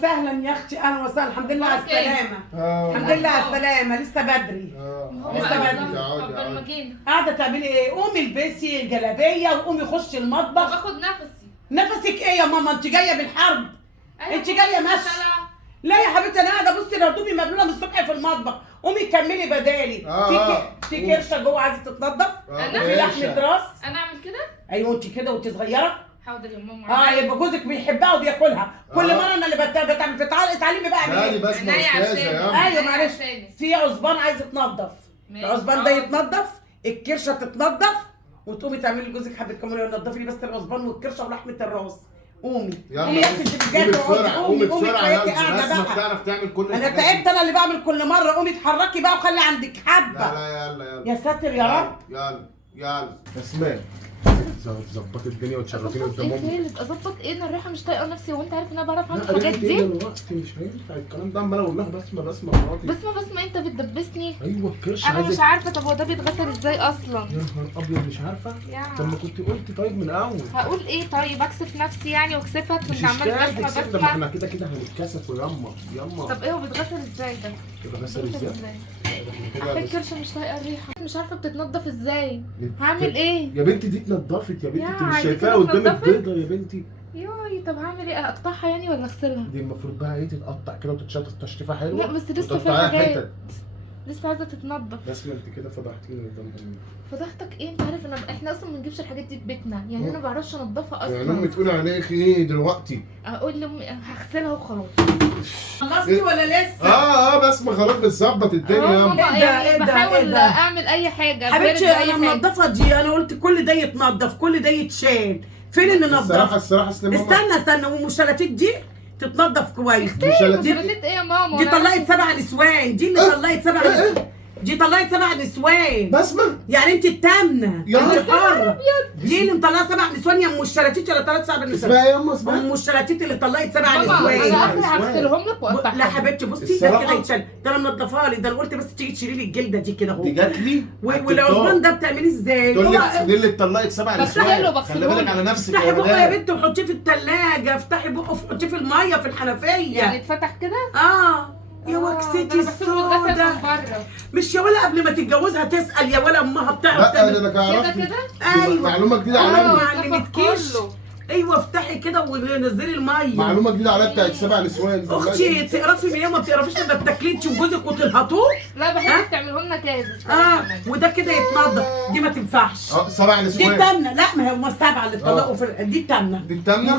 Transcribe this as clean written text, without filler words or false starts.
وسهلا يا اختي، اهلا وسهلا. الحمد لله على السلامه. الحمد لله على السلامه. لسه بدري. لسه بدري. قاعده تعملي ايه؟ قومي البسي الجلابيه وقومي خشي المطبخ. باخد نفسي. نفسك ايه يا ماما؟ انت جايه بالحرب. انت جايه ماشيه. لا يا حبيبتي انا قاعده بصي هدومي مبلوله من الصبح في المطبخ. قومي كملي بدالي. في كرشه جوه عايزه تتنضف. في لحمه راس. انا اعمل كده؟ ايوه انت كده وانت صغيره. حاضر يا ماما. يبقى جوزك بيحبها وبياكلها. كل مره انا اللي بتعمل في اتعلمي بقى لا دي بسمة استاذه يا ايوه معلش. في عصبان عايز يتنضف. العصبان ده يتنضف، الكرشه تتنضف، وتقومي تعملي لجوزك حبه كمون ينضفي لي بس العصبان والكرشه ولحمه الراس. قومي يلا قومي بسرعه قومي بسرعه يلا. بس بتعرف تعمل كل انا تعبت، انا اللي بعمل كل مره. قومي اتحركي بقى وخلي عندك حبه. لا يلا يا ساتر يا رب. يلا اسماء ظبطي الدنيا وتشرفيني قدام امي. ايه اظبط ايه؟ انا الريحه مش طايقه نفسي. هو انت عارف ان انا بعرف اعمل لا الحاجات دي؟ دلوقتي مش هينفع الكلام ده. عمال اقول لها بسمه مراتي. بسمه انت بتدبسني. ايوه الكرش انا مش عارفه. طب هو ده بيتغسل ازاي اصلا؟ يا نهار ابيض مش عارفه؟ طب ما كنت قلت طيب من الاول. هقول ايه طيب؟ اكسف نفسي يعني واكسفها؟ مش كنت عمال بسمه. ما احنا كده هنتكسف يما. طب ايه هو بيتغسل ازاي ده؟ بيتغسل ازاي؟ الكرشه مش طايقه الريحه، مش عارفه بتتنضف ازاي. هعمل ايه؟ يا بنتي دي اتنضفت يا بنتي. انت مش يعني شايفاها كده قدام اتنضفت؟ البيضه يا بنتي. ياي طب هعمل ايه؟ اقطعها يعني ولا اغسلها؟ دي المفروض بقى ايه تتقطع كده وتتشطف تشطيفه حلوه. لا بس لسه في وتقطعيها حاجات. حتت. لسه عايزه تتنضف. بس انت كده فضحتيني قدام امي. فضحتك ايه؟ انت عارف احنا اصلا ما بنجيبش الحاجات دي في بيتنا، يعني انا ما بعرفش انضفها اصلا. يعني امي تقول عليك ايه دلوقتي؟ اقول لامي هغسلها وخلاص. خلصتي ولا لسه؟ بس ما خلاص بتظبط الدنيا يا امي. يعني بحاول اعمل اي حاجه. حبيبتي انا منضفه دي. انا قلت كل ده يتنضف، كل ده يتشال. فين اللي نضف؟ الصراحه استنى والمشتلات دي تتنضف كويس. مشتلات ايه يا ماما؟ دي طلعت 7 نسوان. دي اللي طلعت 7 نسوان. دي طلعت 7 نسوان. بسمه يعني انت التامنه. يا انت حره. دي اللي مطلعه 7 نسوان. يا ام الشلاتيت اللي طلعت 7 نسوان. اسمها يا ام اسمها ام الشلاتيت اللي طلعت 7 انا نسوان. هغسلهم لك واقطعهم. لا حبيبتي بصي ده كده يتشال. ده انا منضفاها لي. ده انا قلت بس تيجي تشيلي لي الجلده دي كده اهو. دي جات لي. والعصبان ده بتعمليه ازاي؟ تقول لك دي اللي طلعت 7 نسوان. خلي بالك على نفسك افتحي بقه يا بنت وحطيه في الثلاجه. افتحي بقه وحطيه في الميه في الحنفيه. يعني اتفتح كده؟ يا وكستي السودا. مش يا ولا قبل ما تتجوزها تسال يا ولا امها بتعرف تعمل كده كده؟ ايوه معلومه جديده عليا. ما علمتكيش. ايوه افتحي كده ونزلي الميه. معلومه جديده عليا بتاعت 7 نسوان. اختي تقرفي من يوم ما بتقرفيش لما بتاكليش وجوزك وتلهطوه. لا بحبك تعملوا لنا كاز. وده كده يتنضف. دي ما تنفعش. 7 نسوان دي التامنه. لا ما هم 7 اللي اتطلقوا دي التامنه. دي التامنه.